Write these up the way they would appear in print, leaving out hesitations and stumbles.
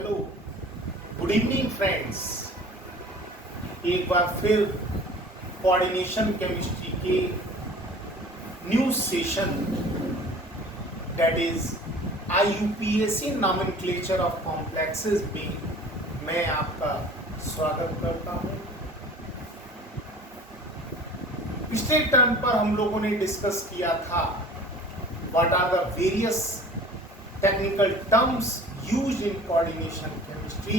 Hello, good evening friends. एक बार फिर coordination chemistry के new session that is IUPAC nomenclature of complexes में मैं आपका स्वागत करता हूं। पिछले टर्म पर हम लोगों ने डिस्कस किया था what are the various technical terms used in coordination chemistry.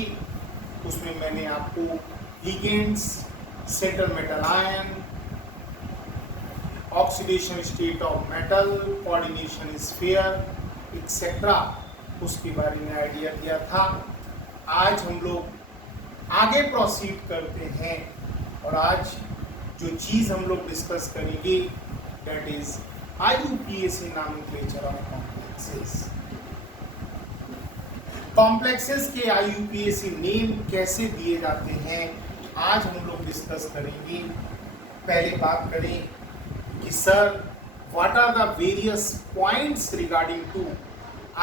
उसमें मैंने आपको ligands, central metal ion, oxidation state of metal, coordination sphere etcetera उसके बारे में आइडिया दिया था। आज हम लोग आगे प्रोसीड करते हैं और आज जो चीज हम लोग डिस्कस करेंगे that is IUPAC nomenclature of complexes. Complexes के IUPAC नेम कैसे दिए जाते हैं आज हम लोग डिस्कस करेंगे। पहले बात करें कि sir what are the various points regarding to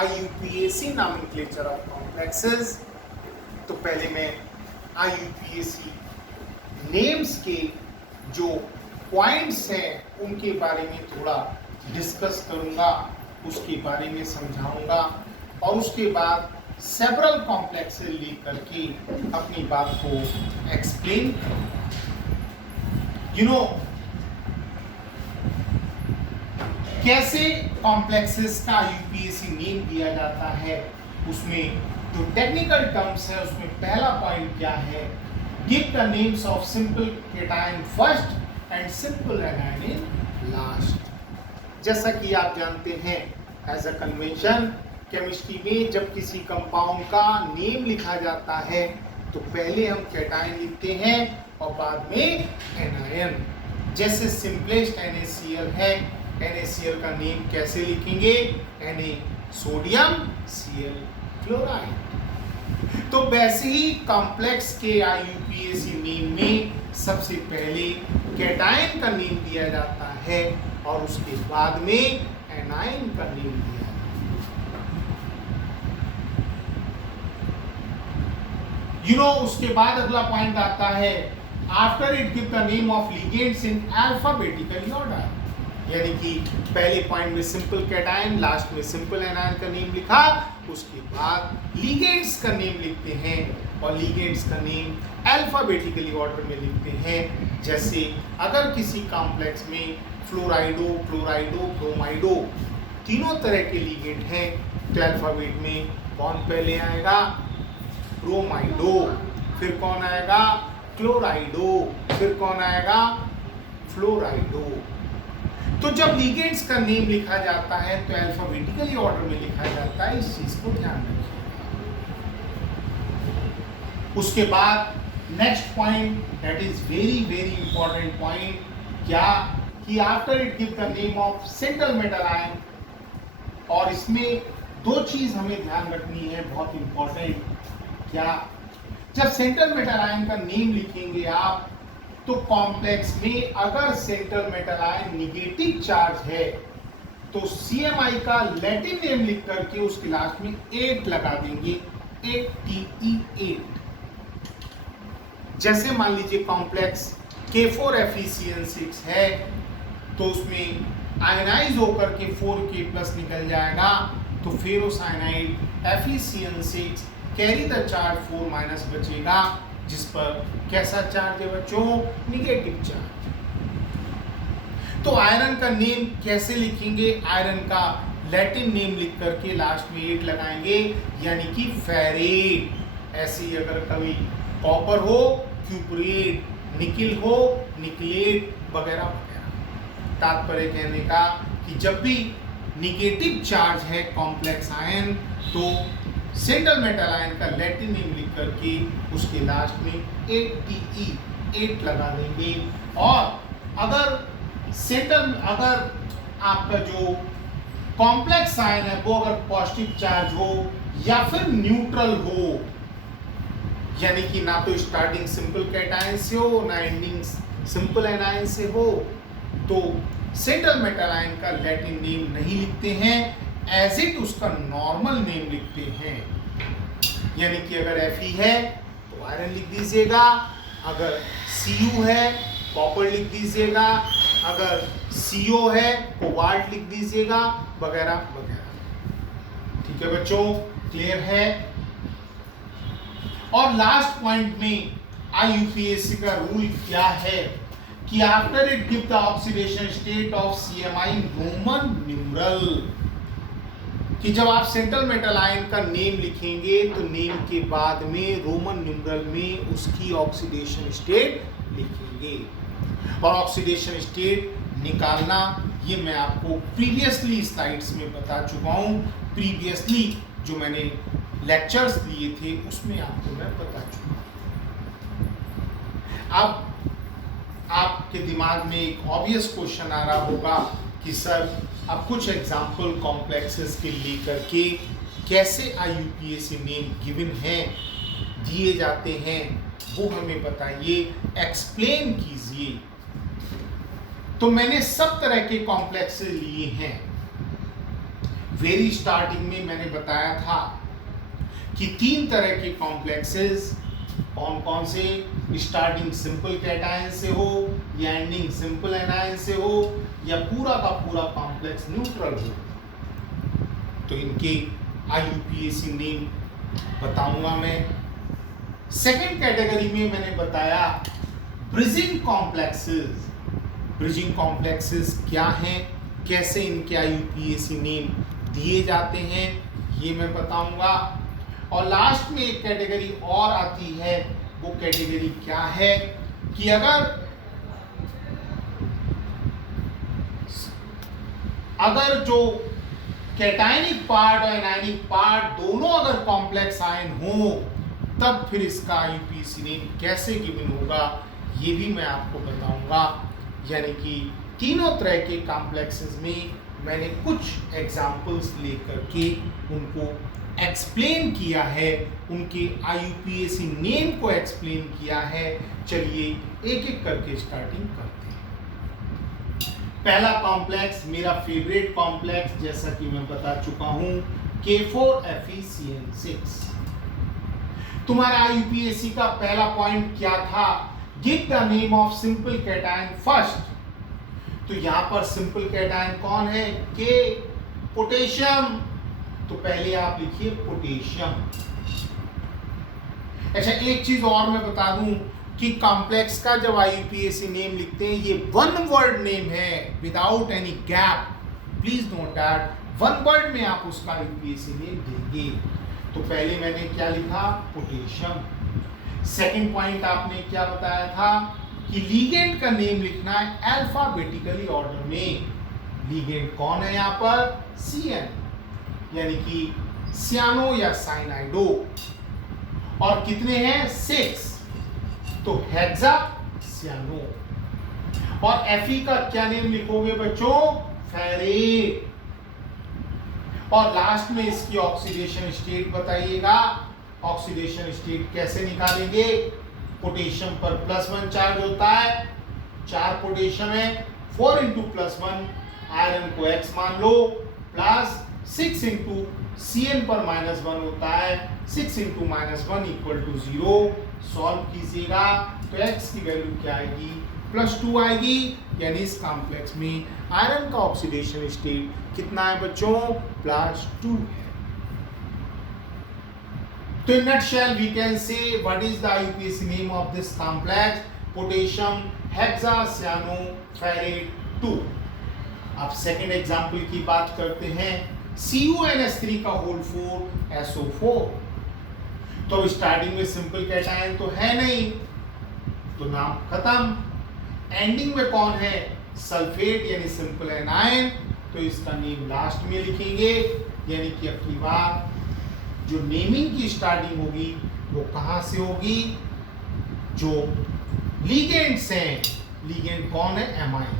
IUPAC nomenclature of complexes. तो पहले मैं IUPAC नेम्स के जो पॉइंट्स हैं उनके बारे में थोड़ा डिस्कस करूंगा, उसके बारे में समझाऊंगा और उसके बाद सेवरल कॉम्प्लेक्सेस लेकर के अपनी बात को एक्सप्लेन करूंगा। कैसे कॉम्प्लेक्सेस का IUPAC नेम दिया जाता है, उसमें जो टेक्निकल टर्म्स है उसमें पहला पॉइंट क्या है, give the names of simple cation first and simple anion in last. जैसा कि आप जानते हैं एज अ कन्वेंशन केमिस्ट्री में जब किसी कंपाउंड का नेम लिखा जाता है तो पहले हम केटायन लिखते हैं और बाद में एनायन। जैसे सिंपलेस्ट NaCl है, NaCl का नेम कैसे लिखेंगे, Na सोडियम Cl क्लोराइड। तो वैसे ही कॉम्प्लेक्स के IUPAC नेम में सबसे पहले केटायन का नेम दिया जाता है और उसके बाद में एनायन का नेम दिया जाता है। उसके बाद अगला पॉइंट आता है after it give the name of ligands in alphabetically order. यानी कि पहले पॉइंट में सिंपल केटायन, लास्ट में सिंपल एनायन का नेम लिखा, उसके बाद लिगेंड्स का नेम लिखते हैं और लिगेंड्स का नेम अल्फाबेटिकली ऑर्डर में लिखते हैं। जैसे अगर किसी कॉम्प्लेक्स में फ्लोराइडो, क्लोराइडो, ब्रोमाइडो तीनों तरह के लिगेंड हैं तो अल्फाबेट में कौन पहले आएगा, ब्रोमाइडो, फिर कौन आएगा, क्लोराइडो, फिर कौन आएगा, फ्लोराइडो। तो जब लिगेंड्स का नेम लिखा जाता है तो अल्फाबेटिकली ऑर्डर में लिखा जाता है, इस चीज को ध्यान रखिएगा। उसके बाद next point that is very very important point, क्या कि after it give the name of central metal ion. और इसमें दो चीज हमें ध्यान रखनी है बहुत इंपॉर्टेंट। क्या, जब सेंट्रल मेटल आयन का नेम लिखेंगे आप तो कॉम्प्लेक्स में अगर central metal ion negative charge है तो CMI का लैटिन नेम लिख करके उसके लास्ट में 8 लगा देंगे, 8Te8। जैसे मान लीजिए कॉम्प्लेक्स K4FeCN6 है तो उसमें आयनाइज होकर के 4K+ निकल जाएगा तो ferrocyanide FeCN6 carry the charge 4- बचेगा, जिस पर कैसा चार्ज है बच्चों, निगेटिव चार्ज। तो आयरन का नेम कैसे लिखेंगे, आयरन का लैटिन नेम लिख करके लास्ट में 8 लगाएंगे, यानी कि फेरेट। ऐसे ही अगर कभी कॉपर हो, क्यूपरेट, निकिल हो, निकलेट वगैरह वगैरह। तात्पर्य कहने का कि जब भी निगेटिव चार्ज है कॉम्प्लेक्स आयन तो सेंट्रल मेटल आयन का लैटिन नेम लिख करके उसके लास्ट में 8Te8 लगा देंगे। और अगर आपका जो कॉम्प्लेक्स आयन है वो अगर पॉजिटिव चार्ज हो या फिर न्यूट्रल हो, यानी कि ना तो स्टार्टिंग सिंपल केटायन से हो ना एंडिंग सिंपल एनायन से हो, तो सेंट्रल मेटल आयन का लैटिन नेम नहीं लिखते हैं, एज इट उसका नॉर्मल नेम लिखते हैं। यानी कि अगर Fe है तो आयरन लिख दीजिएगा, अगर Cu है कॉपर लिख दीजिएगा, अगर CO है कोबाल्ट लिख दीजिएगा, वगैरह वगैरह। ठीक है बच्चों, क्लियर है। और लास्ट पॉइंट में IUPAC का रूल क्या है कि after it give the oxidation state of CMI Roman numeral, कि जब आप सेंट्रल मेटल आयन का नेम लिखेंगे तो नेम के बाद में रोमन न्यूमरल में उसकी ऑक्सीडेशन स्टेट लिखेंगे। और ऑक्सीडेशन स्टेट निकालना ये मैं आपको प्रीवियसली स्लाइड्स में बता चुका हूँ, प्रीवियसली जो मैंने लेक्चर्स दिए थे उसमें आपको मैं बता चुका हूँ। अब आपके दिमाग में एक ऑब्वियस क्वेश्चन आ रहा होगा कि सर अब कुछ एग्जाम्पल कॉम्प्लेक्सेस के लेकर के कैसे IUPAC नेम गिवन हैं, दिए जाते हैं, वो हमें बताइए, एक्सप्लेन कीजिए। तो मैंने सब तरह के कॉम्प्लेक्सेस लिए हैं। वेरी स्टार्टिंग में मैंने बताया था कि 3 तरह के कॉम्प्लेक्सेस कौन कौन से, स्टार्टिंग सिंपल कैटायन से हो या एंडिंग सिंपल एनायन से हो या पूरा का पूरा कॉम्प्लेक्स न्यूट्रल हो, तो इनके IUPAC नेम बताऊंगा मैं। सेकेंड कैटेगरी में मैंने बताया ब्रिजिंग कॉम्प्लेक्सेस। ब्रिजिंग कॉम्प्लेक्सेस क्या हैं, कैसे इनके IUPAC नेम दिए जाते हैं, ये मैं बताऊंगा। और लास्ट में एक कैटेगरी और आती है, वो कैटेगरी क्या है कि अगर जो कैटायनिक पार्ट और एनायनिक पार्ट दोनों अगर कॉम्प्लेक्स आयन हो तब फिर इसका IUPAC नेम कैसे गिवन होगा, ये भी मैं आपको बताऊंगा। यानी कि तीनों तरह के कॉम्प्लेक्सेस में मैंने कुछ एग्जाम्पल्स लेकर के उनको एक्सप्लेन किया है, उनके IUPAC नेम को एक्सप्लेन किया है। चलिए एक एक करके स्टार्टिंग करते हैं। पहला कॉम्प्लेक्स मेरा फेवरेट कॉम्प्लेक्स, जैसा कि मैं बता चुका हूं, K4FeCN6। तुम्हारा IUPAC का पहला पॉइंट क्या था, give the name of simple cation first. तो यहां पर सिंपल कैटायन कौन है, K, पोटेशियम। तो पहले आप लिखिए पोटेशियम। अच्छा एक चीज और मैं बता दूं कि कॉम्प्लेक्स का जब IUPAC नेम लिखते हैं ये 1 वर्ड नेम है, without any gap. Please note that, 1 word में आप उसका IUPAC नेम देंगे। तो पहले मैंने क्या लिखा, पोटेशियम। सेकंड पॉइंट आपने क्या बताया था कि लीगेंड का नेम लिखना है अल्फाबेटिकली ऑर्डर में। लीगेंड कौन है यहाँ पर, CN, यानी कि सियानो या साइनाइडो। और कितने हैं, 6, तो हेक्सा सियानो। और Fe का क्या नेम लिखोगे बच्चों, फेरेट। और लास्ट में इसकी ऑक्सीडेशन स्टेट बताइएगा। ऑक्सीडेशन स्टेट कैसे निकालेंगे, पोटेशियम पर +1 चार्ज होता है, 4 पोटेशियम है, 4 × +1, आयरन को X मान लो, प्लस 6 × Cn पर -1 होता है, 6 × -1 = 0। सॉल्व कीजिएगा तो X की वैल्यू क्या आएगी, +2 आएगी। यानी इस कॉम्प्लेक्स में आयरन का ऑक्सीडेशन स्टेट कितना है बच्चों, +2 है। तो in nutshell we can say what is the IUPAC name of this complex, potassium hexacyanoferrate 2। अब सेकेंड एग्जाम्पल की बात करते हैं, CuNH3 का होल 4 SO4। तो स्टार्टिंग में सिंपल कैटायन तो है नहीं, तो नाम खत्म। एंडिंग में कौन है, सल्फेट यानी सिंपल एनायन, तो इसका नेम लास्ट में लिखेंगे। यानी कि अगली बार जो नेमिंग की स्टार्टिंग होगी वो कहां से होगी, जो लीगेंड्स हैं, लीगेंड कौन है, एमाइन,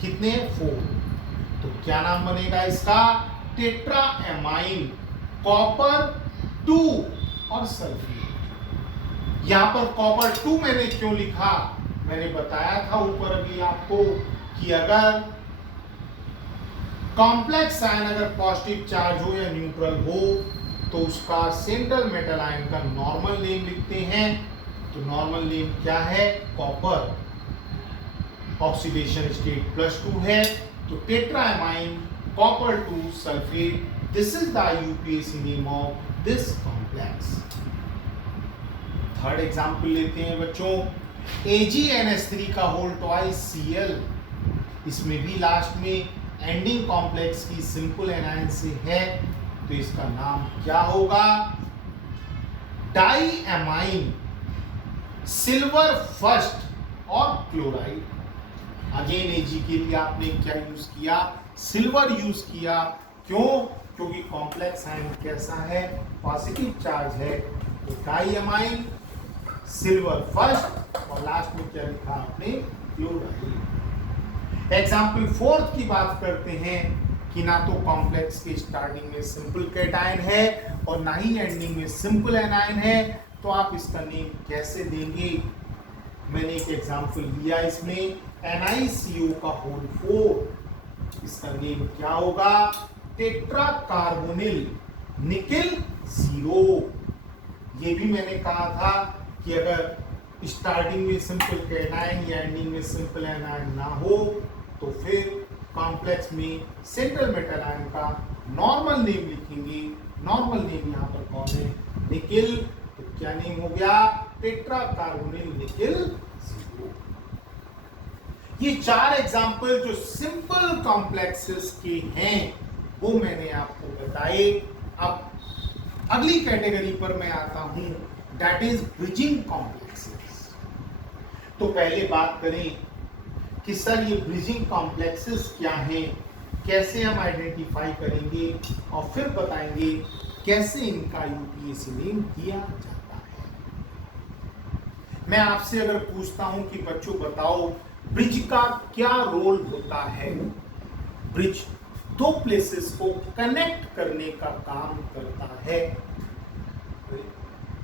कितने हैं, 4। तो क्या नाम बनेगा इसका, टेट्रा एमाइन, कॉपर 2 और सल्फेट। यहां पर कॉपर 2 मैंने क्यों लिखा, मैंने बताया था ऊपर अभी आपको कि अगर कॉम्प्लेक्स आयन अगर पॉजिटिव चार्ज हो या न्यूट्रल हो तो उसका सेंट्रल मेटल आयन का नॉर्मल नेम लिखते हैं। तो नॉर्मल नेम क्या है? कॉपर। ऑक्सीडेशन स्टेट +2 है, तो tetraammine copper 2 sulphate, this is the IUPAC name of this complex. Third example लेते हैं बच्चों, AgNH3 का होल ट्वाइस Cl। इसमें भी लास्ट में एंडिंग कॉम्प्लेक्स की सिंपल एनायन से है, तो इसका नाम क्या होगा? डाईएमाइन सिल्वर फर्स्ट और क्लोराइड। अगेन Ag के लिए आपने क्या यूज किया? सिल्वर यूज किया। क्यों? क्योंकि कॉम्प्लेक्स आयन कैसा है? पॉजिटिव चार्ज है। तो डाईएमाइन सिल्वर फर्स्ट और लास्ट में क्या लिखा आपने? क्लोराइड। एग्जाम्पल फोर्थ की बात करते हैं कि ना तो कॉम्प्लेक्स के स्टार्टिंग में सिंपल कैटायन है और ना ही एंडिंग में सिंपल एनायन है, तो आप इसका नेम कैसे देंगे? मैंने एक एग्जाम्पल लिया इसमें NiCO का होल 4, इसका नेम क्या होगा? Tetra carbonyl nickel 0। ये भी मैंने कहा था कि अगर स्टार्टिंग में सिंपल कैटायन या एंडिंग में सिंपल एनायन ना हो तो फिर कॉम्प्लेक्स में सेंट्रल मेटल आयन का नॉर्मल नेम लिखेंगे। नॉर्मल नेम यहाँ पर कौन है? निकेल। तो क्या नेम हो गया? Tetra carbonyl nickel 0। ये चार एग्जाम्पल जो सिंपल कॉम्प्लेक्सेस के हैं वो मैंने आपको बताए। अब अगली कैटेगरी पर मैं आता हूं, दैट इज ब्रिजिंग कॉम्प्लेक्सेस। तो पहले बात करें कि सर ये ब्रिजिंग कॉम्प्लेक्सेस क्या हैं, कैसे हम आइडेंटिफाई करेंगे और फिर बताएंगे कैसे इनका यूपीएसी नेम किया जाता है। मैं आपसे अगर पूछता हूं कि बच्चों बताओ ब्रिज का क्या रोल होता है? ब्रिज दो प्लेसेस को कनेक्ट करने का काम करता है।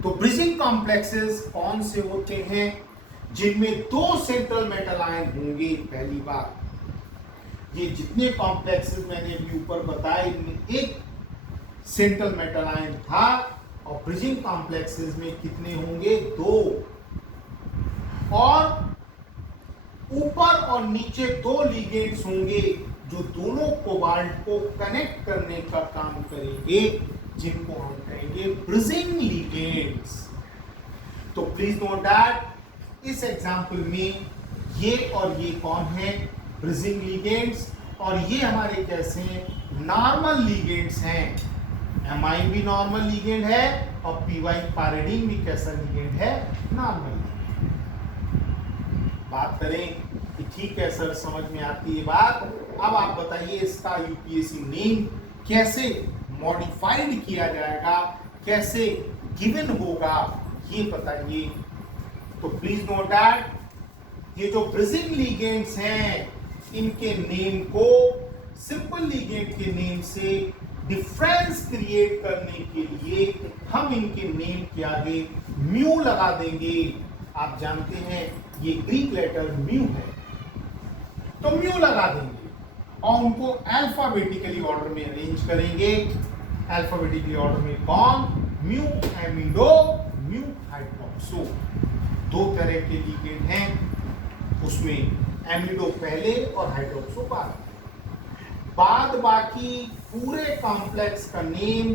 तो ब्रिजिंग कॉम्प्लेक्सेस कौन से होते हैं? जिनमें दो सेंट्रल मेटल आयन होंगे। पहली बात, ये जितने कॉम्प्लेक्सेस मैंने अभी ऊपर बताए इनमें एक सेंट्रल मेटल आयन था, और ब्रिजिंग कॉम्प्लेक्सेस में कितने होंगे? 2। और ऊपर और नीचे 2 लिगेंड्स होंगे जो दोनों कोबाल्ट को कनेक्ट करने का काम करेंगे, जिनको हम कहेंगे ब्रिजिंग लिगेंड्स। तो प्लीज नोट दैट इस एग्जांपल में ये और ये कौन है? Bridging ligands. और ये हमारे कैसे हैं? नॉर्मल लिगेंड्स हैं। एमाइन भी नॉर्मल लिगेंड है और पीवाई पायरिडीन भी कैसा लिगेंड है? Normal ligand. बात करें कि ठीक है सर, समझ में आती है बात। अब आप बताइए इसका यूपीएसी नेम कैसे मॉडिफाइड किया जाएगा, कैसे गिवन होगा, ये बताइए। तो प्लीज नोट दैट ये जो ब्रिजिंग लिगेंड्स हैं इनके नेम को सिंपल लिगेंड के नेम से डिफरेंस क्रिएट करने के लिए हम इनके नेम के आगे म्यू लगा देंगे। आप जानते हैं ये ग्रीक लेटर म्यू है, तो म्यू लगा देंगे और उनको अल्फाबेटिकली ऑर्डर में अरेंज करेंगे। अल्फाबेटिकली ऑर्डर में कौन? Mu amido, mu hydroxo. 2 तरह के लिगेंड हैं, उसमें एमिडो पहले और हाइड्रोक्सो बाद बाकी पूरे कॉम्प्लेक्स का नेम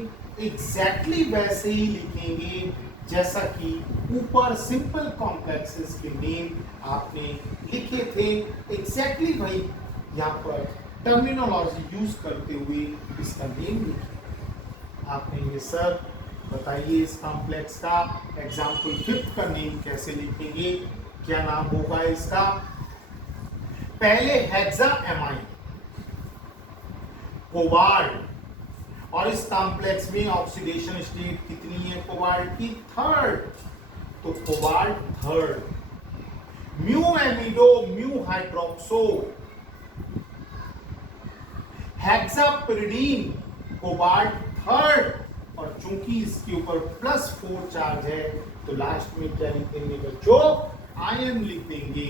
एग्जैक्टली वैसे ही लिखेंगे जैसा कि ऊपर सिंपल कॉम्प्लेक्सेस के नेम आपने लिखे थे। एग्जैक्टली वही यहाँ पर टर्मिनोलॉजी यूज करते हुए इसका नेम लिखे। आपने ये सर बताइए इस कॉम्प्लेक्स का एग्जाम्पल 5 का नेम कैसे लिखेंगे? क्या नाम होगा इसका? पहले हेक्साएमाइन कोबाल्ट, और इस कॉम्प्लेक्स में ऑक्सीडेशन स्टेट कितनी है कोबाल्ट की? 3rd। तो cobalt 3rd। Mu amido, mu hydroxo, hexapyridine cobalt 3rd, और चूंकि इसके ऊपर +4 चार्ज है तो लास्ट में क्या लिख देंगे बच्चों? आयन लिख देंगे।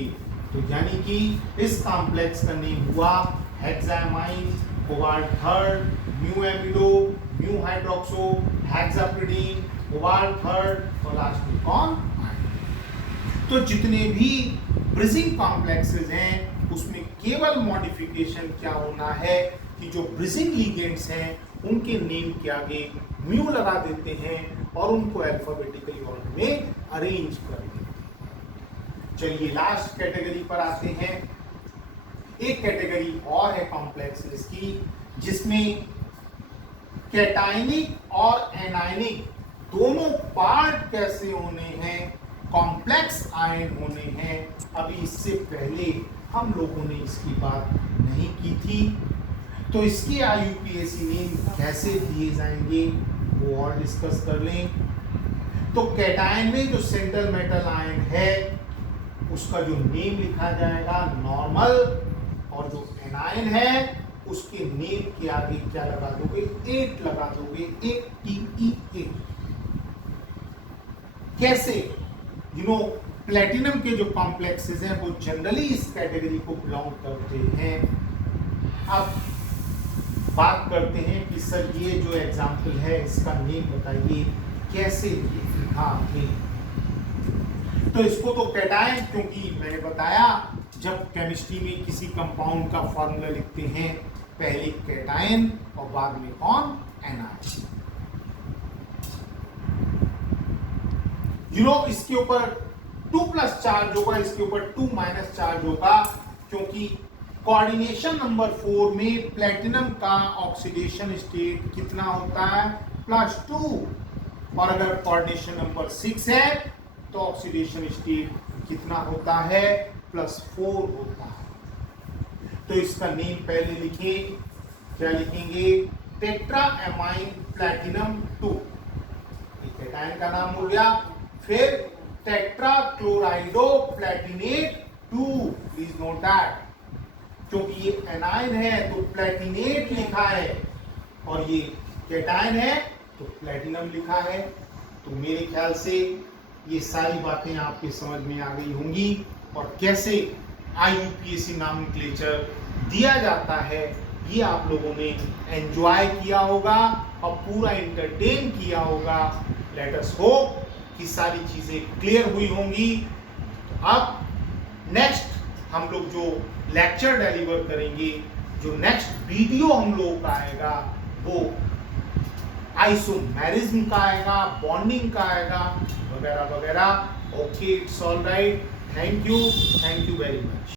तो यानी कि इस कॉम्प्लेक्स का नेम हुआ hexaammine cobalt 3rd, mu amido, mu hydroxo, hexapyridine, cobalt third और लास्ट में कौन? तो जितने भी ब्रिजिंग कॉम्प्लेक्सेस हैं उसमें केवल मॉडिफिकेशन क्या होना है कि जो ब्रिजिंग लिगेंड्स हैं उनके नेम के आगे म्यू लगा देते हैं और उनको अल्फाबेटिकली ऑर्डर में अरेंज कर देते हैं। चलिए लास्ट कैटेगरी पर आते हैं। एक कैटेगरी और है कॉम्प्लेक्सेस की जिसमें कैटायनिक और एनायनिक दोनों पार्ट कैसे होने हैं, कॉम्प्लेक्स आयन होने हैं। अभी इससे पहले हम लोगों ने इसकी बात नहीं की थी, तो इसके IUPAC नेम कैसे दिए जाएंगे वो और डिस्कस कर लें। तो कैटायन में जो सेंट्रल मेटल आयन है उसका जो नेम लिखा जाएगा नॉर्मल, और जो एनायन है उसके नेम के आगे क्या लगा दोगे? 8 लगा दोगे, 8 कैसे? प्लेटिनम के जो कॉम्प्लेक्सेस हैं वो जनरली इस कैटेगरी को बिलोंग करते हैं। अब बात करते हैं कि सर ये जो एग्जाम्पल है इसका नेम बताइए, कैसे लिखा आपने? तो इसको तो कैटायन, क्योंकि मैंने बताया जब केमिस्ट्री में किसी कंपाउंड का फॉर्मूला लिखते हैं पहले कैटायन और बाद में कौन? एनायन। इसके ऊपर 2+ चार्ज होगा, इसके ऊपर 2- चार्ज होगा, क्योंकि कोऑर्डिनेशन नंबर 4 में प्लेटिनम का ऑक्सीडेशन स्टेट कितना होता है? +2। और अगर कोऑर्डिनेशन नंबर 6 है तो ऑक्सीडेशन स्टेट कितना होता है? +4 होता है। तो इसका नेम पहले लिखें, क्या लिखेंगे? टेट्राएमाइन प्लैटिनम 2, कैटायन का नाम हो गया। फिर टेट्राक्लोराइडो प्लैटिनेट 2, प्लीज नोट दैट, क्योंकि ये एनायन है तो प्लैटिनेट लिखा है और ये कैटायन है तो प्लैटिनम लिखा है। तो मेरे ख्याल से ये सारी बातें आपके समझ में आ गई होंगी और कैसे IUPAC नॉमेनक्लेचर दिया जाता है ये आप लोगों ने एंजॉय किया होगा और पूरा एंटरटेन किया होगा। लेट अस होप कि सारी चीजें क्लियर हुई होंगी। तो अब नेक्स्ट हम लोग जो लेक्चर डिलीवर करेंगे, जो नेक्स्ट वीडियो हम लोगों का आएगा वो आइसोमेरिज्म का आएगा, बॉन्डिंग का आएगा, वगैरह वगैरह। Okay, it's all right. Thank you very much.